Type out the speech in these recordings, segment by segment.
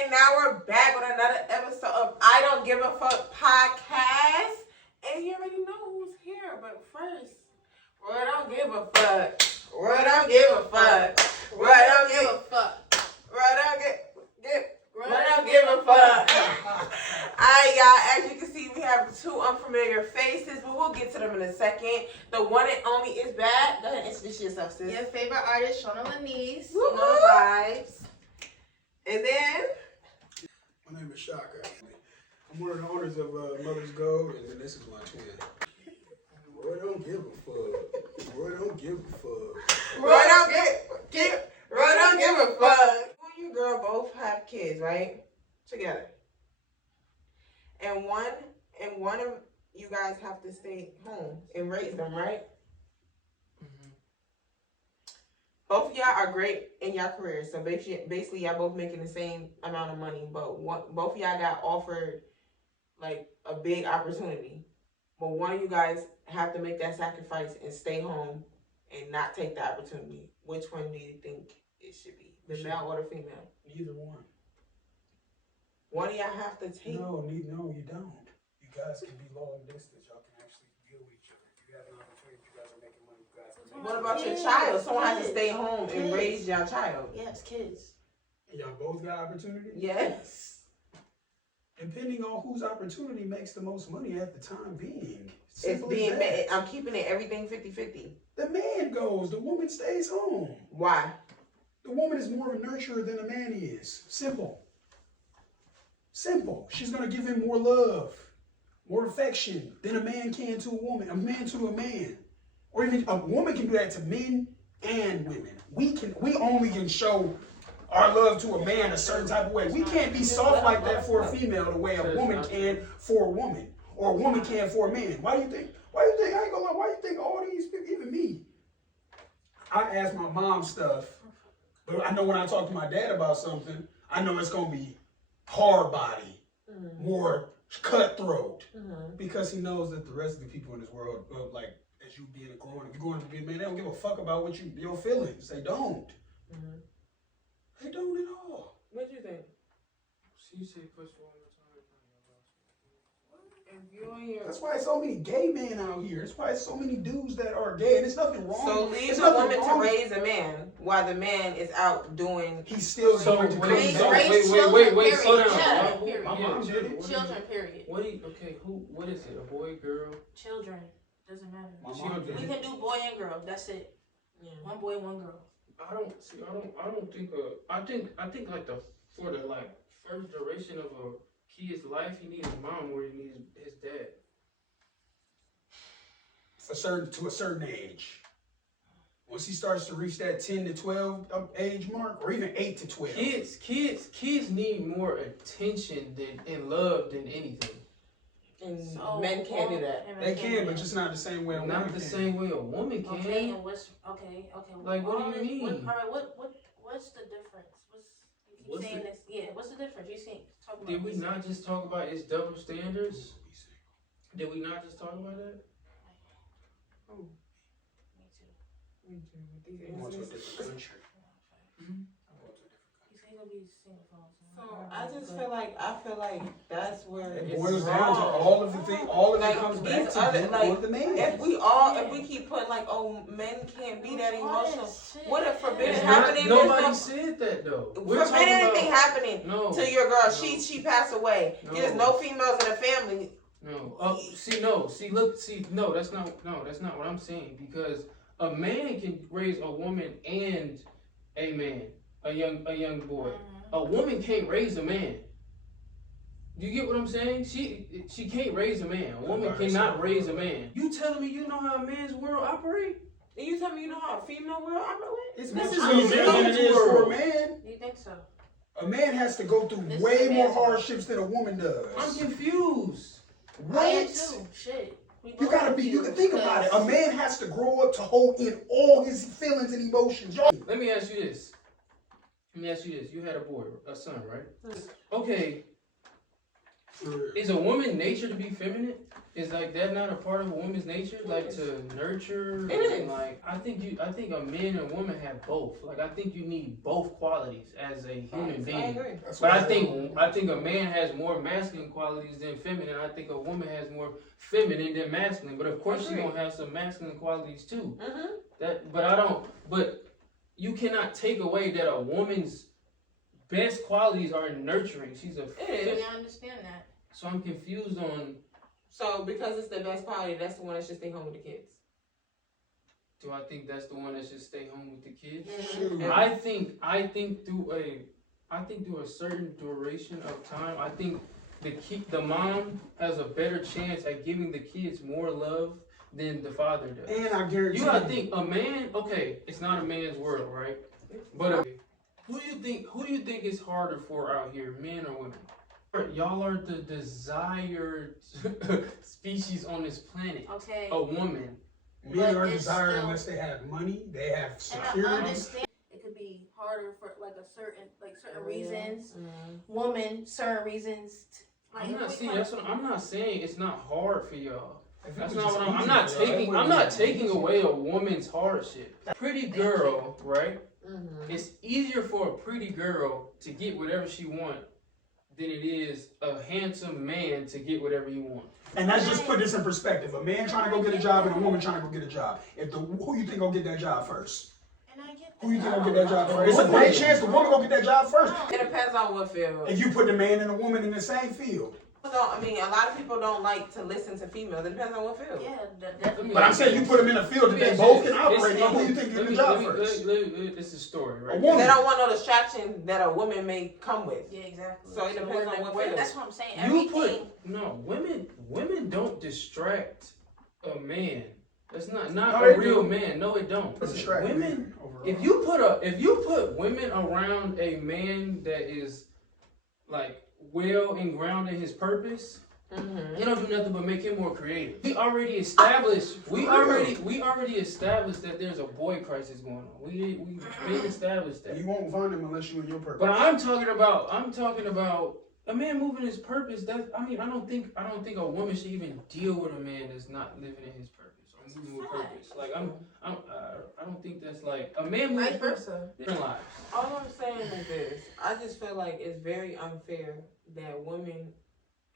And now we're back with another episode of I Don't Give a Fuck podcast. And you already know who's here. But first, Roy don't give a fuck. Roy don't give a fuck. Roy don't give a fuck. Roy don't give a fuck. Alright, y'all. As you can see, we have two unfamiliar faces, but we'll get to them in a second. The one and only is back. Go ahead and introduce yourself, sis. Your favorite artist, Shawnnalanese. You know the vibes. And then... My name is Shaka. I'm one of the owners of Mother's Gold, and then this is my twin. Roy don't give a fuck. Roy don't give a fuck. Roy don't give a fuck. You and your girl both have kids, right? Together. And one of you guys have to stay home and raise them, right? Mm-hmm. Both of y'all are great in y'all careers, so basically y'all both making the same amount of money, but both of y'all got offered like a big opportunity, but one of you guys have to make that sacrifice and stay home and not take the opportunity. Which one do you think it should be, the male or the female? Neither one. One of y'all have to take. No, you don't. You guys can be long distance. Y'all can actually deal with each other. If you have an opportunity, you guys are making money. You guys can make What money. about your child? Someone has to stay home and raise your child. Yes, kids. And y'all both got opportunity? Yes. Depending on whose opportunity makes the most money at the time being. It's being made. I'm keeping it everything 50-50. The man goes, the woman stays home. Why? The woman is more of a nurturer than the man is. Simple. Simple. She's going to give him more love, more affection than a man can to a woman, a man to a man. Or even a woman can do that to men and women. We only can show our love to a man a certain type of way. We can't be soft like that for a female the way a woman can for a woman. Or a woman can for a man. Why do you think, I ain't gonna lie, why do you think all these people, even me? I ask my mom stuff, but I know when I talk to my dad about something, I know it's gonna be hard body, more cutthroat, because he knows that the rest of the people in this world, like as you being if you're going to be a man, they don't give a fuck about what your feelings. They don't. They don't at all. What do you think? She said push one more time. That's why so many gay men out here. That's why so many dudes that are gay, and there's nothing wrong. So leave the woman to raise a man while the man is out doing. He's still going to wait, slow down. Children, My mom did it. Children, period. What is it? A boy, girl? Children. Doesn't matter. My mom did We it. can do boy and girl. That's it. Yeah. One boy, one girl. I don't think I think like for the first duration of a kid's life, he needs his mom more than he needs his dad. To a certain age. Once he starts to reach that 10 to 12 age mark, or even 8 to 12. Kids need more attention and love than anything. And men can't do that. They can, but just not the same way a woman Not the can. same way a woman can. Okay, and what's okay? Like, what do you mean? What's the difference? You keep saying this? Yeah, what's the difference? You saying talk about? Did we not just talk about its double standards? Did we not just talk about that? Oh, me too. I'm going to a different country. So I just feel like that's where It it's boils wrong. down to all of the things. All of it comes back these to other, them like, or the man. if we keep putting men can't be that emotional. What if forbidden happening? Nobody said that though. Forbidden anything happening to your girl. No. She passed away. No. There's no females in the family. No. That's not what I'm saying. Because a man can raise a woman and a man, a young boy. A woman can't raise a man. Do you get what I'm saying? She can't raise a man. A woman cannot raise a man. You telling me you know how a man's world operate? And you tell me you know how a female world operates? It's This much is easier than it is for a man. Do you think so? A man has to go through way more hardships than a woman does. I'm confused. What? I am too. Shit. You can think about it. A man has to grow up to hold in all his feelings and emotions. Let me ask you this. You had a son, right? Okay. Is a woman nature to be feminine? Is like that not a part of a woman's nature? Like to nurture? It is. Like I think a man and a woman have both. Like I think you need both qualities as a human I being. agree. But I think a man has more masculine qualities than feminine. I think a woman has more feminine than masculine. But of course she's gonna have some masculine qualities too. But you cannot take away that a woman's best qualities are nurturing. She's a I understand that. So I'm confused on. So because it's the best quality, that's the one that should stay home with the kids. Do I think that's the one that should stay home with the kids? Mm-hmm. I think through a certain duration of time, I think the mom has a better chance at giving the kids more love than the father does. And I guarantee you gotta think a man. Okay, it's not a man's world, right? But who do you think is harder for out here, men or women? Y'all are the desired species on this planet. Okay. A woman. Men are desired unless they have money, they have security. And I understand it could be harder for certain reasons. Woman, certain reasons. I'm not saying it's not hard for y'all. That's not just what I'm easy not for y'all, taking. it I'm not wouldn't be taking easy. away a woman's hardship. Pretty girl, right? Mm-hmm. It's easier for a pretty girl to get whatever she wants than it is a handsome man to get whatever he wants. And let's just put this in perspective. A man trying to go get a job and a woman trying to go get a job. Who you think gonna get that job first? And I get that. Who you think gonna get that job first? It's a great chance the woman gonna get that job first. It depends on what field. If you put the man and the woman in the same field. A lot of people don't like to listen to females. It depends on what field. Yeah, definitely. But I'm saying you put them in a field that they both can operate in. Who you think get the job first? This is a story, right? A woman. They don't want no distraction that a woman may come with. Yeah, exactly. So it depends on what field. That's what I'm saying. Women don't distract a man. That's not No, a they real do. man. No, it don't. Distract Women. men overall. If you put women around a man that is like well and grounded in his purpose, it don't do nothing but make him more creative. We already established that there's a boy crisis going on. We've been established that. You won't find him unless you in your purpose. But I'm talking about a man moving his purpose. I don't think a woman should even deal with a man that's not living in his purpose or moving with purpose. Like I don't think that's like a man moving Vice versa. different lives. All I'm saying is this. I just feel like it's very unfair that women,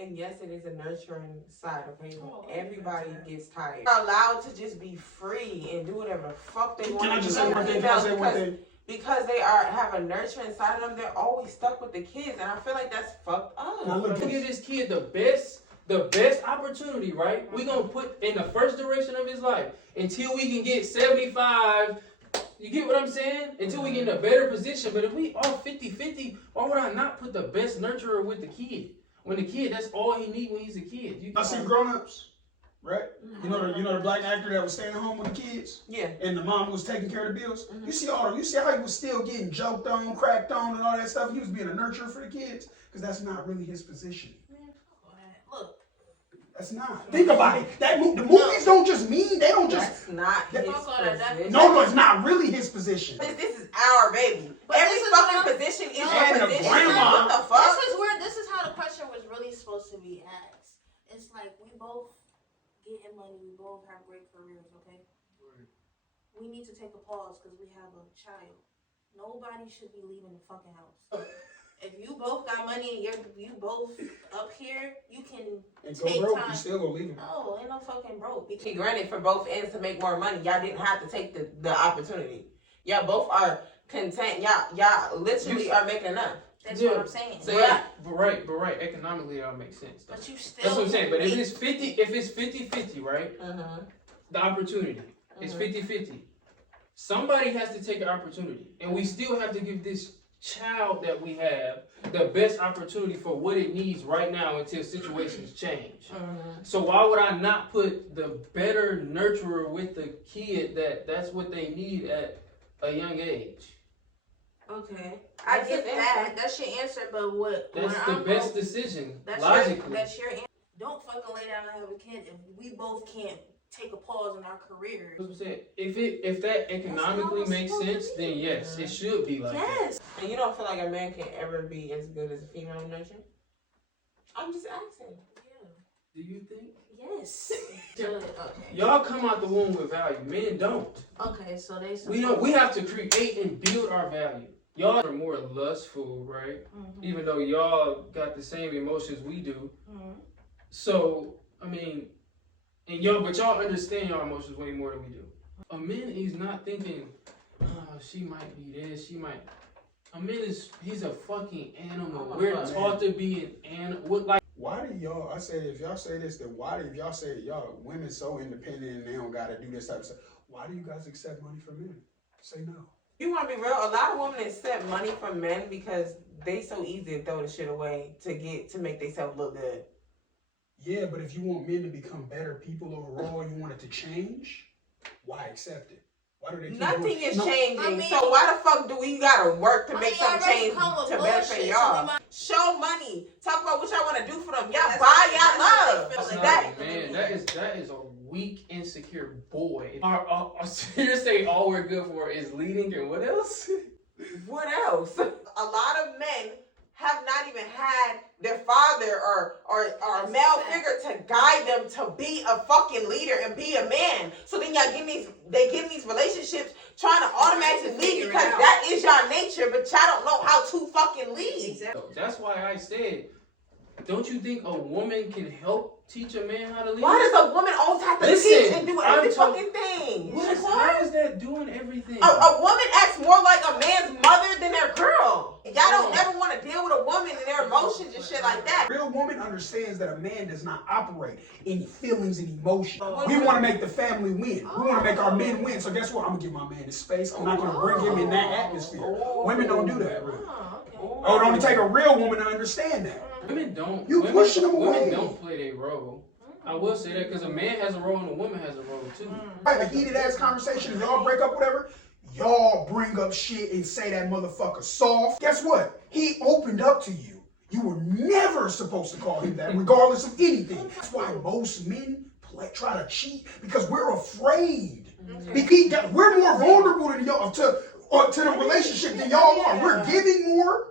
and yes, it is a nurturing side, okay? Everybody gets tired. They're allowed to just be free and do whatever the fuck they want Can I to just do. say one thing? Can I say one thing? Because they have a nurturing side of them, they're always stuck with the kids, and I feel like that's fucked up. Now look, Give this kid the best opportunity, right? We gonna put in the first duration of his life until we can get 75. You get what I'm saying? Until we get in a better position. But if we all 50-50, why would I not put the best nurturer with the kid? When the kid, that's all he needs when he's a kid. I see grown-ups, right? You know the black actor that was staying home with the kids? Yeah. And the mom was taking care of the bills? You see how he was still getting joked on, cracked on, and all that stuff? He was being a nurturer for the kids? Because that's not really his position. Look. That's not. Think about it. The movies don't just mean, they don't just... That's not his position. No, it's not really his position. This is our baby. But Every this is fucking what position is And your the position. grandma. What the fuck? This is how the question was really supposed to be asked. It's like we both getting money, we both have great careers, okay? We need to take a pause because we have a child. Nobody should be leaving the fucking house. If you both got money and you both up here, you can And go take broke, time. you still gonna leave him. No, ain't no fucking broke. He granted for both ends to make more money. Y'all didn't have to take the opportunity. Y'all both are content. Y'all literally are making enough. That's what I'm saying. So yeah. But right. Economically, that'll make sense. Though. But you still. That's what I'm saying. But if it's 50-50, right? The opportunity is 50-50. Somebody has to take an opportunity, and we still have to give this child that we have the best opportunity for what it needs right now until situations change. So why would I not put the better nurturer with the kid that's what they need at a young age? Okay, I get that. That's your answer, but what? That's the best decision, logically. That's your answer. Don't fucking lay down and have a kid if we both can't take a pause in our careers. That's what I'm saying. If that economically makes sense, then yes, it should be like that. Yes. And you don't feel like a man can ever be as good as a female nurture? I'm just asking. Do you think? Yes. Okay. Y'all come out the womb with value. Men don't. Okay, so they. We don't. We have to create and build our value. Y'all are more lustful, right? Mm-hmm. Even though y'all got the same emotions we do. Mm-hmm. So I mean, and but y'all understand y'all emotions way more than we do. A man is not thinking, oh, she might be this, she might. A man he's a fucking animal. We're taught to be an animal. Like. Why do y'all, I said, if y'all say this, then why do y'all say y'all women so independent and they don't gotta do this type of stuff? Why do you guys accept money from men? Say no. You want to be real? A lot of women accept money from men because they so easy to throw the shit away to make themselves look good. Yeah, but if you want men to become better people overall, you want it to change, why accept it? Why do they keep Nothing doing? is No. changing. I mean, so why the fuck do we gotta work to make something change to benefit bullshit, y'all? so Show money. Talk about what y'all want to do for them. Y'all buy y'all love. That's not That, a man. That is a weak, insecure boy. You're saying all we're good for is leading, and what else? what else? A lot of men have not even had their father or a male figure to guide them to be a fucking leader and be a man. So then y'all get in these relationships trying to automatically lead because that is y'all nature, but y'all don't know how to fucking lead. That's why I said, don't you think a woman can help teach a man how to lead? Why does a woman always have to teach and do every fucking thing? How is that doing everything? A woman acts more like a man's mother than their girl. Y'all don't ever want to deal with a woman and their emotions and shit like that. A real woman understands that a man does not operate in feelings and emotion. We want to make the family win. We want to make our men win. So guess what? I'm going to give my man his space. I'm not going to bring him in that atmosphere. Women don't do that, really. Oh, it only take a real woman to understand that. Women don't. You pushing them away. Women don't play their role. I will say that because a man has a role and a woman has a role too. Like a heated ass conversation, y'all break up, whatever. Y'all bring up shit and say that motherfucker soft. Guess what? He opened up to you. You were never supposed to call him that, regardless of anything. That's why most men try to cheat because we're afraid. Because we're more vulnerable than y'all to the relationship than y'all are. We're giving more.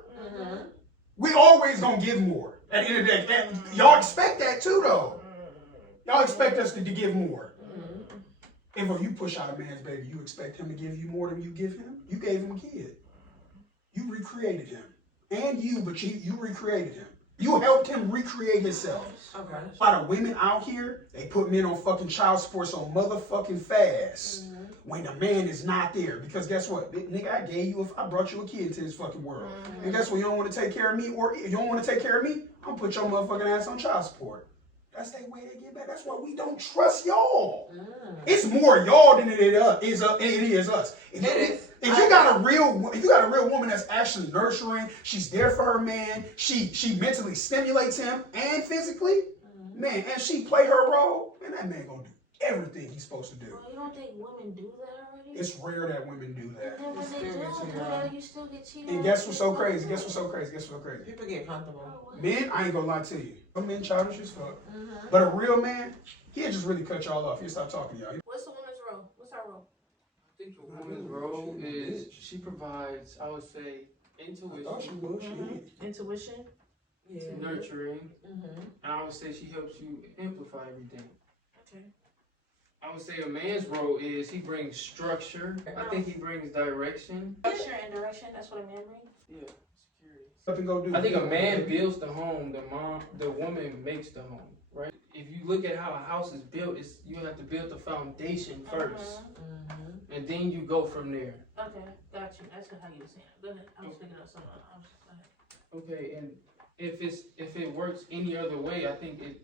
We always gonna give more. At the end of the day, y'all expect that too, though. Y'all expect us to give more. If you push out a man's baby, you expect him to give you more than you give him? You gave him a kid. You recreated him. And but you recreated him. You helped him recreate himself. Okay. A lot of women out here, they put men on fucking child support so motherfucking fast when the man is not there. Because guess what? Nigga, I brought you a kid into this fucking world. And guess what? You don't want to take care of me, or you don't want to take care of me? I'm gonna put your motherfucking ass on child support. That's the way they get back. That's why we don't trust y'all. It's more y'all than it is us. If you got a real woman that's actually nurturing, she's there for her man, she mentally stimulates him and physically, man, and she play her role, man, that man gonna do everything he's supposed to do. Well, you don't think women do that already? It's rare that women do that. And then when they don't do that, you still get cheated. And guess what's so crazy? Guess what's so crazy? People get comfortable. Men, I ain't gonna lie to you. Some men childish as fuck. But a real man, he'll just really cut y'all off. He'll stop talking to y'all. What's the woman's role? What's her role? I think the woman's role is she provides, I would say, intuition. I thought she was. She is. Intuition. Yeah. Nurturing. And I would say she helps you amplify everything. Okay. I would say a man's role is he brings structure. I think he brings direction. Structure and direction. That's what a man brings. Yeah, security. Up and go do. I think a man builds the home. The woman makes the home. Right? If you look at how a house is built, you have to build the foundation first, and then you go from there. Okay, got you. That's how you were saying it. Go ahead. I was thinking of something else. Go ahead. Okay, and if it works any other way, I think it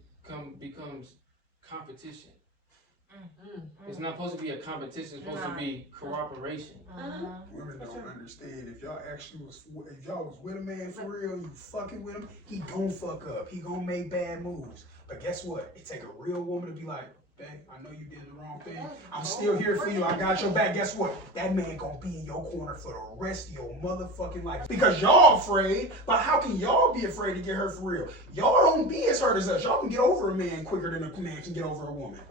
becomes competition. It's not supposed to be a competition. It's supposed to be cooperation. Women don't understand. If y'all was with a man for real, you fucking with him, he gon' fuck up. He gon' make bad moves. But guess what? It take a real woman to be like, babe, I know you did the wrong thing. I'm still here for you. I got your back. Guess what? That man gonna be in your corner for the rest of your motherfucking life. Because y'all afraid, but how can y'all be afraid to get hurt for real? Y'all don't be as hurt as us. Y'all can get over a man quicker than a man can get over a woman.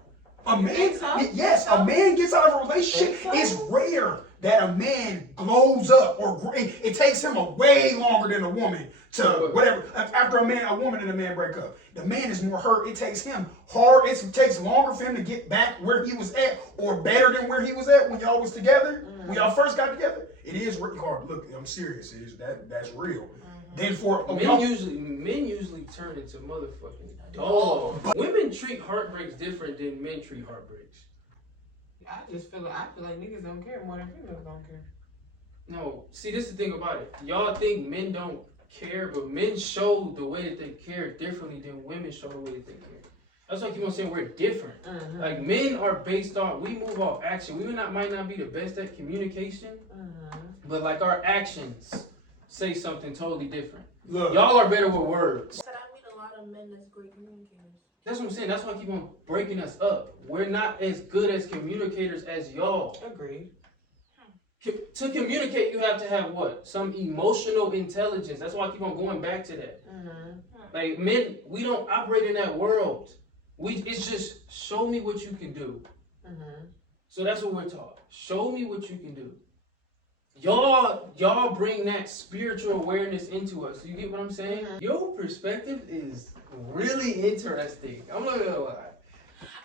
A man, yes, a man gets out of a relationship. It's rare. that a man glows up, or it takes him a way longer than a woman to whatever. After a woman and a man break up, the man is more hurt. It takes him hard. It takes longer for him to get back where he was at, or better than where he was at when y'all was together. When y'all first got together, it is really hard. Look, I'm serious. That's real. Then for men usually turn into motherfucking dogs. Women treat heartbreaks different than men treat heartbreaks. I feel like niggas don't care more than females don't care. No, see, this is the thing about it. Y'all think men don't care, but men show the way that they care differently than women show the way that they care. That's why I keep on saying we're different. Like, men are based on, we move off action. We might not be the best at communication, but like our actions say something totally different. Look, y'all are better with words. I meet a lot of men that's great communicators. That's what I'm saying. That's why I keep on breaking us up. We're not as good as communicators as y'all. Agreed. To communicate, you have to have what? Some emotional intelligence. That's why I keep on going back to that. Like, men, we don't operate in that world. It's just, show me what you can do. So that's what we're taught. Show me what you can do. Y'all bring that spiritual awareness into us. You get what I'm saying? Your perspective is really interesting. I'm not gonna lie.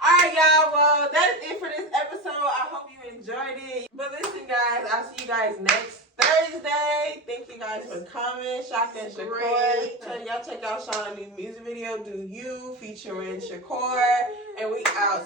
Alright, y'all. Well, that is it for this episode. I hope you enjoyed it. But listen, guys, I'll see you guys next Thursday. Thank you guys for coming. Shaka and Shakur. Y'all check out Shawnnalanese music video, Do You, featuring Shakur. And we out.